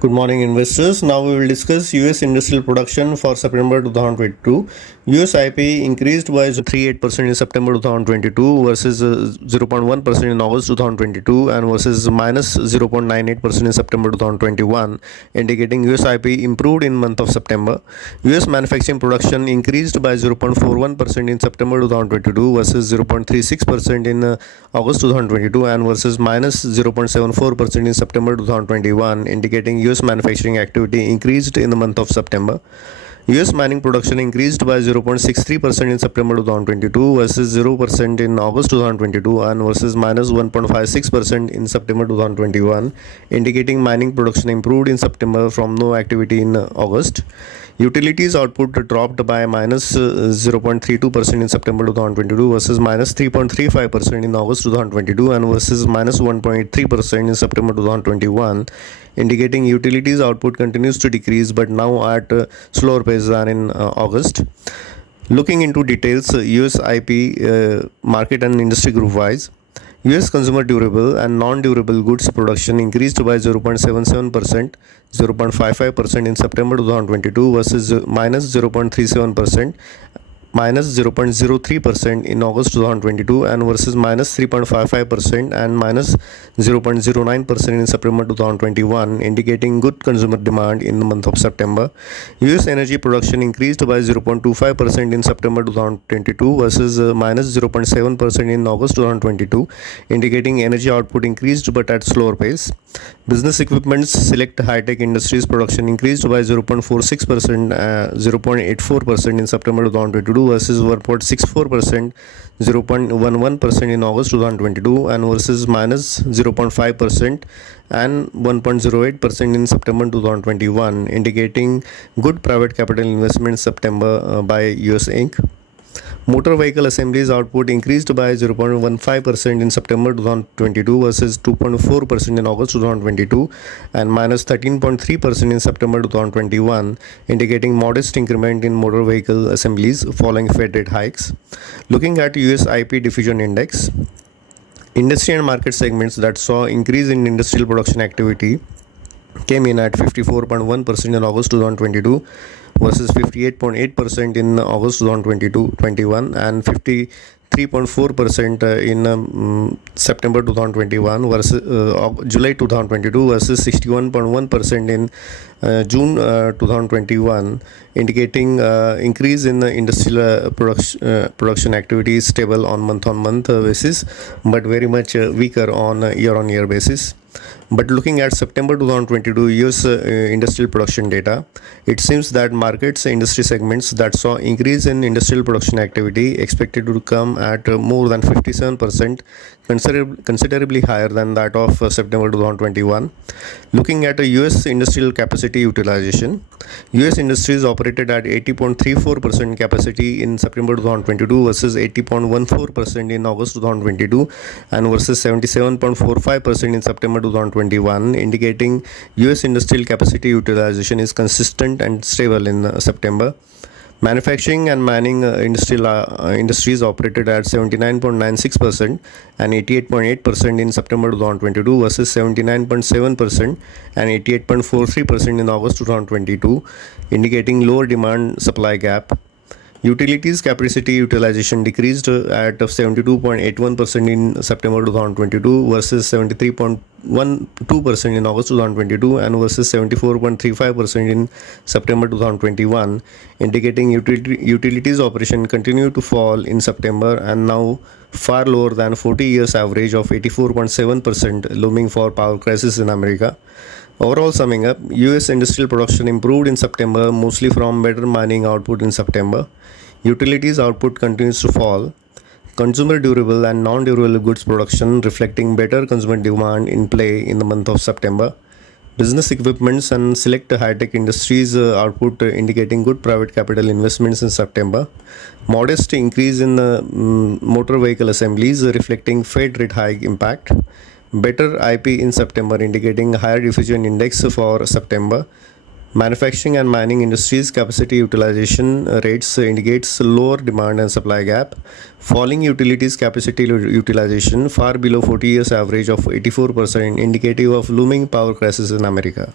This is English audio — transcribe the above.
Good morning, investors. Now we will discuss US industrial production for September 2022. US IP increased by 0.38% in September 2022 versus 0.1% in August 2022 and versus minus 0.98% in September 2021, indicating US IP improved in month of September. US manufacturing production increased by 0.41% in September 2022 versus 0.36% in August 2022 and versus minus 0.74% in September 2021, indicating US manufacturing activity increased in the month of September. US mining production increased by 0.63% in September 2022 versus 0% in August 2022 and versus minus 1.56% in September 2021, indicating mining production improved in September from no activity in August. Utilities output dropped by minus 0.32% in September 2022 versus minus 3.35% in August 2022 and versus minus 1.3% in September 2021, indicating utilities output continues to decrease but now at a slower pace than in August. Looking into details, US IP market and industry group wise. US consumer durable and non-durable goods production increased by 0.77%, 0.55% in September 2022 versus minus 0.37%, minus 0.03% in August 2022 and versus minus 3.55% and minus 0.09% in September 2021, indicating good consumer demand in the month of September. US energy production increased by 0.25% in September 2022 versus minus 0.7% in August 2022, indicating energy output increased but at slower pace. Business equipments select high-tech industries production increased by 0.46%, 0.84% in September 2022 versus 1.64%, 0.11% in August 2022 and versus minus 0.5% and 1.08% in September 2021, indicating good private capital investment in September by US Inc. Motor vehicle assemblies output increased by 0.15% in September 2022 versus 2.4% in August 2022 and minus 13.3% in September 2021, indicating modest increment in motor vehicle assemblies following Fed rate hikes. Looking at US IP diffusion index, industry and market segments that saw increase in industrial production activity came in at 54.1% in August 2022 versus 58.8% in August 2022-21 and 53.4% in September 2021 versus July 2022 versus 61.1% in June 2021, indicating increase in the industrial production activity is stable on month basis but very much weaker on year-on-year basis. But looking at September 2022 US industrial production data, it seems that markets industry segments that saw increase in industrial production activity expected to come at more than 57%, considerably higher than that of September 2021. Looking at a US industrial capacity utilization, US industries operated at 80.34% capacity in September 2022 versus 80.14% in August 2022 and versus 77.45% in September 2021, indicating US industrial capacity utilization is consistent and stable in September. Manufacturing and mining industries operated at 79.96% and 88.8% in September 2022 versus 79.7% and 88.43% in August 2022, indicating lower demand supply gap. Utilities capacity utilization decreased at 72.81% in September 2022 versus 73.12% in August 2022 and versus 74.35% in September 2021, indicating utilities operation continue to fall in September and now far lower than 40 years average of 84.7%, looming for power crisis in America. Overall summing up, US industrial production improved in September mostly from better mining output in September. Utilities output continues to fall. Consumer durable and non-durable goods production reflecting better consumer demand in play in the month of September. Business equipments and select high-tech industries output indicating good private capital investments in September. Modest increase in motor vehicle assemblies reflecting Fed rate hike impact. Better IP in September indicating higher diffusion index for September. Manufacturing and mining industries capacity utilization rates indicates lower demand and supply gap. Falling utilities capacity utilization far below 40 years average of 84%, indicative of looming power crisis in America.